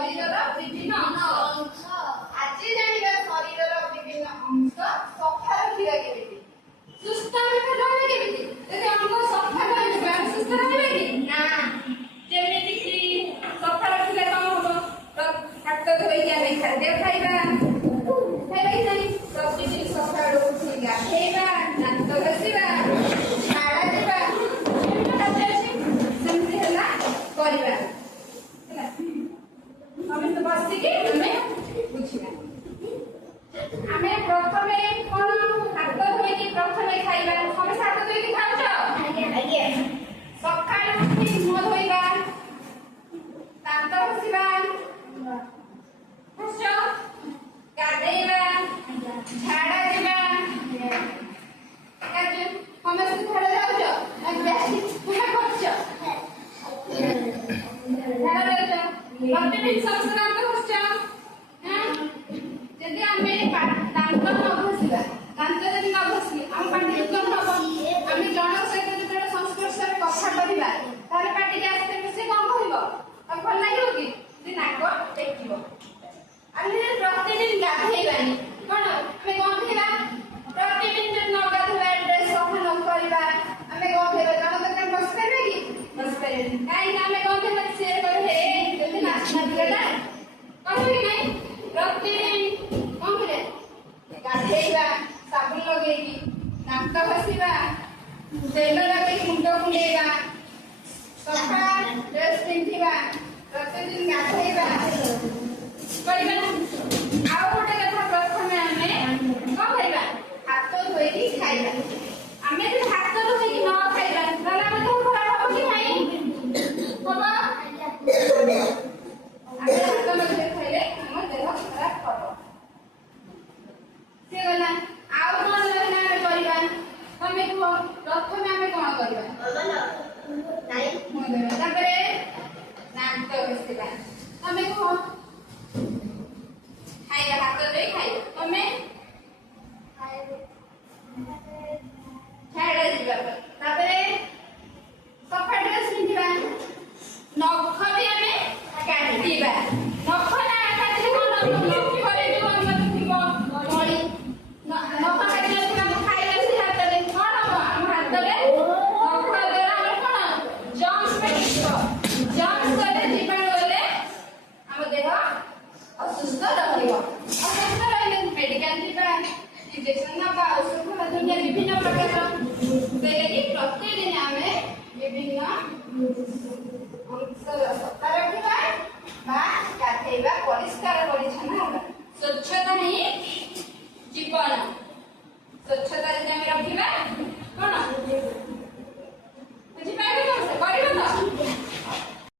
ଶରୀରର ବିଭିନ୍ନ ଅଂଶ ଆଜି ଜାଣିବା ଶରୀରର ବିଭିନ୍ନ ଅଂଶ ସଫା ରଖିବା କେମିତି ସୁସ୍ଥ ରହିବା କେମିତି ଯଦି ଅଙ୍ଗ ସଫା ରହିବା ସୁସ୍ଥ ରହିବା କି ନା ଯେମିତି କି ସଫା ରଖିଲେ କଣ ହବ ହାତ ଧୋଇକି ଆମେ ଖାଦ୍ୟ ଖାଇବା ଖାଇବା କି ନାହିଁ ପ୍ରତିଦିନ ସକାଳୁ ଉଠି ଗାଧେଇବା ଦାନ୍ତ ଘଷିବା ଝାଡ଼ା ଯିବା କାର୍ଯ୍ୟ ଅଛି ସେମିତି ହେଲା କରିବା ହେଲା ସମସ୍ତେ ବସିକି ଆମେ ବୁଝିବା ଆମେ ପ୍ରଥମେ କଣ ହାତ ଧୋଇକି ପ୍ରଥମେ ଖାଇବା ସମସ୍ତେ ହାତ ଧୋଇକି ଖାଉଛ ଆଜ୍ଞା ସକାଳୁ ଉଠି ମୁହଁ ଧୋଇବା ଦାନ୍ତ ଘଷିବା ଗାଧେଇବା ଝାଡ଼ା ଯିବା ସମସ୍ତେ ଝାଡ଼ା ଯାଉଛ କରୁଛ ଝାଡ଼ା ଯାଉଛ ପ୍ରତିଦିନ ସମସ୍ତେ ଦାନ୍ତ ଘଷୁଛ ଯଦି ଆମେ ଦାନ୍ତ ନ ଘଷିବା ଦାନ୍ତ ଯଦି ନ ଘଷି ଆମ ପାଟି ଦୁର୍ଗନ୍ଧ ହବ ଆମେ ଜଣଙ୍କ ସହିତ ଯେତେବେଳେ ସଂସ୍ପର୍ଶରେ କଥା କହିବା ତାହେଲେ ପାଟିକି ଆସିଲେ ସେ କଣ କହିବ ତାକୁ ଭଲ ଲାଗିବ କି ଯେ ନାକ ଟେକିବ ଆମେ ପ୍ରତିଦିନ ଗାଧେଇବାନି କଣ ଆମେ ଗନ୍ଧେଇବା ପ୍ରତିଦିନ ଯଦି ନ ଗାଧେଇବା ଡ୍ରେସ୍ ସଫା ନ କରିବା ଆମେ ଗନ୍ଧେଇବା ଜଣ ଦୋକାନ ବସିପାରିବା କି ବସିପାରିବାନି କାହିଁକି ଆମେ ଗନ୍ଧେଇବା ସିଏ କହିବେ ଯଦି ନାଚିଲା କହିବେ କି ନାହିଁ ପ୍ରତିଦିନ କଣ କରିବା ଗାଧେଇବା ସାବୁନ ଲଗେଇକି ଦାନ୍ତ ଘଷିବା ତେଲ ଲଗେଇକି ମୁଣ୍ଡ କୁଣ୍ଡେଇବା ସଫା ଡ୍ରେସ୍ ପିନ୍ଧିବା ପ୍ରତିଦିନ ଗାଧେଇବା କରିବା ଆଉ ଗୋଟେ କଥା ପ୍ରଥମେ ଆମେ କଣ କରିବା ହାତ ଧୋଇକି ଖାଇବା ଆମେ ଯଦି ହାତ ଧୋଇକି ନ ଖାଇବା ତାହେଲେ ଆମ ଦେହ ଖରାପ ହବ କି ନାହିଁ ହବ ଆମେ ହାତ ନ ଧୋଇ ଖାଇଲେ ଆମ ଦେହ ଖରାପ ହବ ସେ ଗଲା ଆଉ କଣ ରହିଲା ଆମେ କରିବା ତମେ କୁହ ପ୍ରଥମେ ଆମେ କଣ କରିବା ତାପରେ ଦାନ୍ତ ଘଷିବା ତମେ କୁହ ଖାଇବା ହାତ ଧୋଇ ଖାଇବା ତମେ ଝାଡ଼ା ଯିବା ତାପରେ ସଫା ଡ୍ରେସ୍ ପିନ୍ଧିବା ନଖ ବି ଆମେ କାଟିବା ନଖ ନା କାଟିଲେ କଣ ଥିବ ମଳି ନଖ କାଟିଲେ ଆମେ ଖାଇବା ସେ ହାତରେ କଣ ହବ ଆମ ହାତରେ ନଖ ଦ୍ୱାରା ଆମର କଣ ଜର୍ମସ୍ ଲାଗିବ ଜର୍ମସ୍ ଗଲେ ଜୀବାଣୁ ଗଲେ ଆମ ଦେହ ଅସୁସ୍ଥ ରହିବ ଅସୁସ୍ଥ ରହିଲେ ମେଡିକାଲ ଯିବା ଇଞ୍ଜେକ୍ସନ ନେବା ଔଷଧ ଦୁନିଆ ବିଭିନ୍ନ ପ୍ରକାର ସେଇଲାଗି ପ୍ରତିଦିନ ଆମେ ବିଭିନ୍ନ ଅଂଶ ସଫା ରଖିବା ବା ଗାଧେଇବା ପରିଷ୍କାର ପରିଚ୍ଛନ୍ନ ହେବା ସ୍ୱଚ୍ଛତା ହିଁ ଜୀବନ